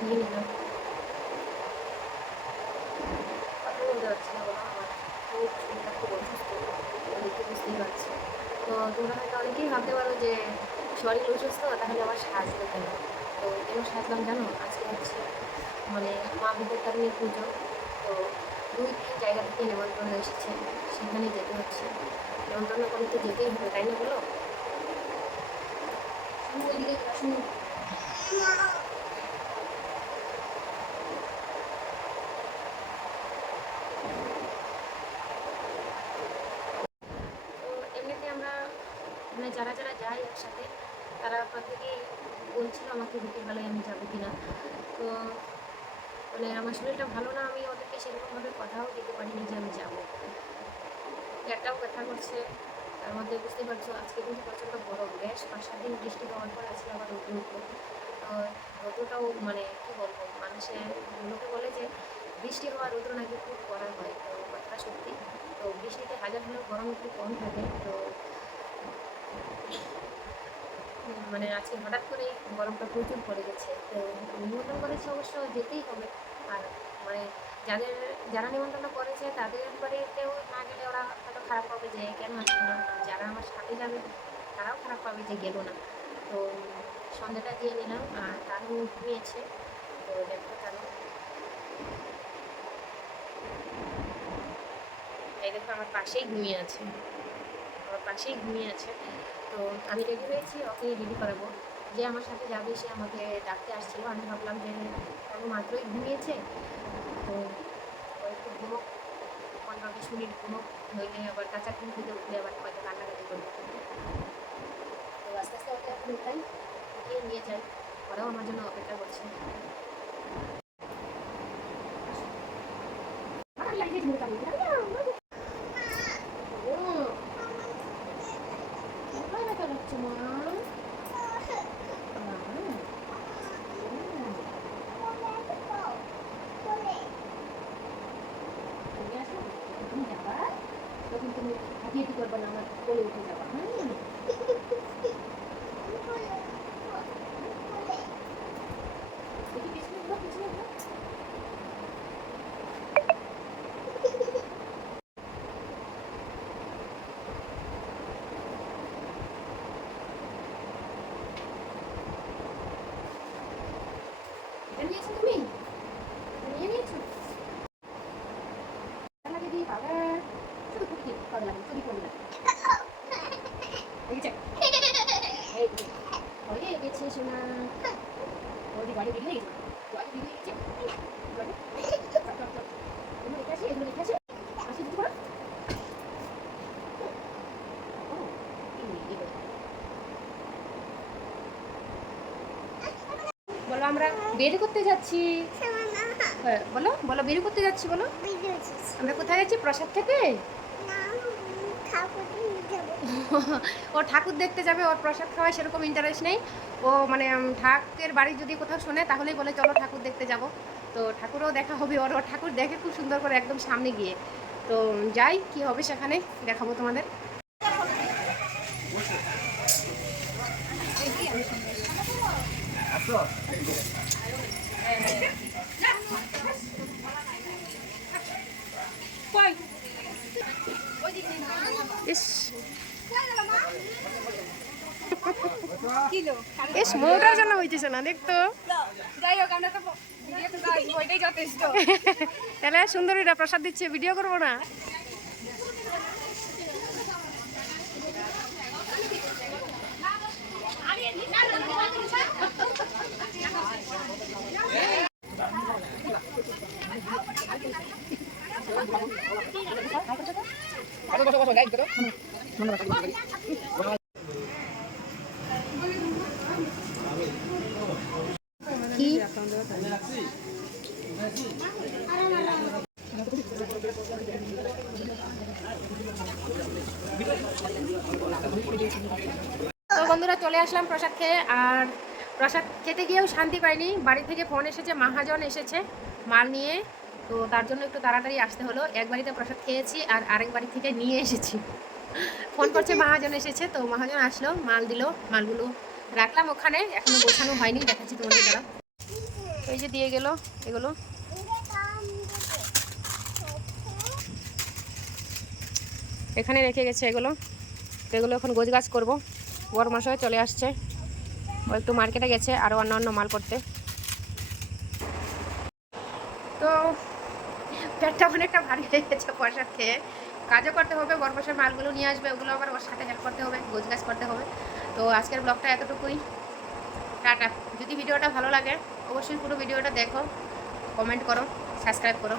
দিয়ে নিলাম। কথা বলতে পারছি না বলো, আমার খুব শরীরটা খুব অসুস্থ, দেখে বুঝতেই পারছি। তো তোমরা হয়তো অনেকেই ভাবতে পারো যে শরীর অসুস্থ তাহলে আবার সাজলো কেন? তো কেন সাজলাম জানো? আজকে হচ্ছে মানে মা বিপত্তারিণীর পুজো। তো 2-3 জায়গা থেকে নেমন্ত্রণ এসেছে, সেখানে যেতে হচ্ছে। নেমন্ত্রণ করলে তো যেতেই হবে, তাই না বলো? ওইদিকে শুনুন। তো এমনিতে আমরা মানে যারা যারা যাই একসাথে, তারা প্রত্যেকেই বলছিল আমাকে বিকেলবেলায় আমি যাবো কিনা। তো মানে আমার শরীরটা ভালো না, আমি ওদেরকে সেরকমভাবে কথাও দিতে পারিনি যে আমি যাবো। পেটটাও ব্যথা করছে, তার মধ্যে বুঝতে পারছো আজকে কিন্তু প্রচণ্ড গরম, বেশ 5-7 দিন বৃষ্টি হওয়ার পর আজকে আবার রোদ উঠলো। তো রৌদ্রটাও মানে কী বলবো, মানুষের লোকে বলে যে বৃষ্টি হওয়া রৌদ্র নাকি খুব কড়া হয়, তো কথাটা সত্যি। তো বৃষ্টিতে হাজার হলেও গরম একটু কম থাকে। তো মানে আজকে হঠাৎ করেই গরমটা প্রচুর পড়ে গেছে। তো নিমন্ত্রণ করেছে অবশ্য যেতেই হবে। আর মানে যাদের যারা নিমন্ত্রণ করেছে তাদের বাড়িতেও না গেলে ওরা হয়তো খারাপ পাবে যে কেন আসলো না। যারা আমার সাথে যাবে তারাও খারাপ পাবে যে গেল না। তো সন্ধ্যাটা দিয়ে নিলাম, আর তারও ঘুমিয়েছে। তো দেখো তারও, এই দেখো আমার পাশেই ঘুমিয়ে আছে, আমার পাশেই ঘুমিয়ে আছে। তো আমি রেডি হয়েছি, ওকে রেডি করাবো। যে আমার সাথে যাবে সে আমাকে ডাকতে আসছিল, আমি ভাবলাম যে ও মাত্রই ঘুমিয়েছে, তো ও একটু ঘুমোক, 15-20 মিনিট ঘুমোক, নইলে আবার কাঁচা ঘুম থেকে উঠলে আবার হয়তো কান্নাকাটি করবে। তো আস্তে আস্তে ওকে এখন উঠাই, উঠিয়ে নিয়ে যাই, ওরাও আমার জন্য অপেক্ষা করছে। তখন তুমি হাঁটিয়ে করবে না, আমার কোলে উঠে যাবা। দেখি পিছনে ঘুরো, পিছনে ঘুরো। এটা নিয়েছো তুমি? নিয়ে নিয়েছো? লাগে দিয়ে বাবা শুধু কুকি করে লাগে, চুরি করে লাগে। দেখেছে? এই হয়ে গেছে সোনা। ওই বাড়ি বেরিয়ে গেছে, বাড়ি বেরিয়ে গেছে। এগুলো রেখে আসি, এগুলো রেখে আসি। আসি কিছু করো। বলো আমরা বের করতে যাচ্ছি। বলো বলো বের করতে যাচ্ছি, বলো আমরা কোথায় যাচ্ছি? প্রসাদ খেতে। ও ঠাকুর দেখতে যাবে, ওর প্রসাদ খাওয়ায় সেরকম ইন্টারেস্ট নেই। ও মানে ঠাকুরের বাড়ি যদি কোথাও শোনে তাহলেই বলে চলো ঠাকুর দেখতে যাব। তো ঠাকুরও দেখা হবে, ওর ঠাকুর দেখে খুব সুন্দর করে একদম সামনে গিয়ে। তো যাই কি হবে সেখানে দেখাবো তোমাদের। ইস ইস মৌটার জন্য হইতেছে না দেখতো। তাহলে সুন্দরীরা প্রসাদ দিচ্ছে, ভিডিও করবো না? কি তো বন্ধুরা চলে আসলাম প্রসাদ খেয়ে। আর প্রসাদ খেতে গিয়েও শান্তি পাইনি, বাড়ি থেকে ফোন এসেছে, মহাজন এসেছে মাল নিয়ে। তো তার জন্য একটু তাড়াতাড়ি আসতে হলো। এক বাড়িতে প্রসাদ খেয়েছি আর আরেক বাড়ি থেকে নিয়ে এসেছি। ফোন করছে মহাজন এসেছে, তো মহাজন আসলো, মাল দিল, মালগুলো রাখলাম ওখানে, এখনো গোছানো হয়নি, দেখাচ্ছি তোমাদের দ্বারা। এই যে দিয়ে গেল এগুলো, এখানে রেখে গেছে এগুলো। তো এগুলো এখন গোছগাছ করবো। বড় মশাই চলে আসছে, ও একটু মার্কেটে গেছে আরও অন্য মাল করতে। তো পেটটা অনেকটা ভারী হয়ে গেছে প্রসাদ খেয়ে। কাজও করতে হবে, বড় মশাই মালগুলো নিয়ে আসবে, ওগুলো আবার ওর সাথে হেল্প করতে হবে, গোছগাছ করতে হবে। তো আজকের ব্লগটা এতটুকুই, টাটা। যদি ভিডিওটা ভালো লাগে অবশ্যই পুরো ভিডিওটা দেখো, কমেন্ট করো, সাবস্ক্রাইব করো।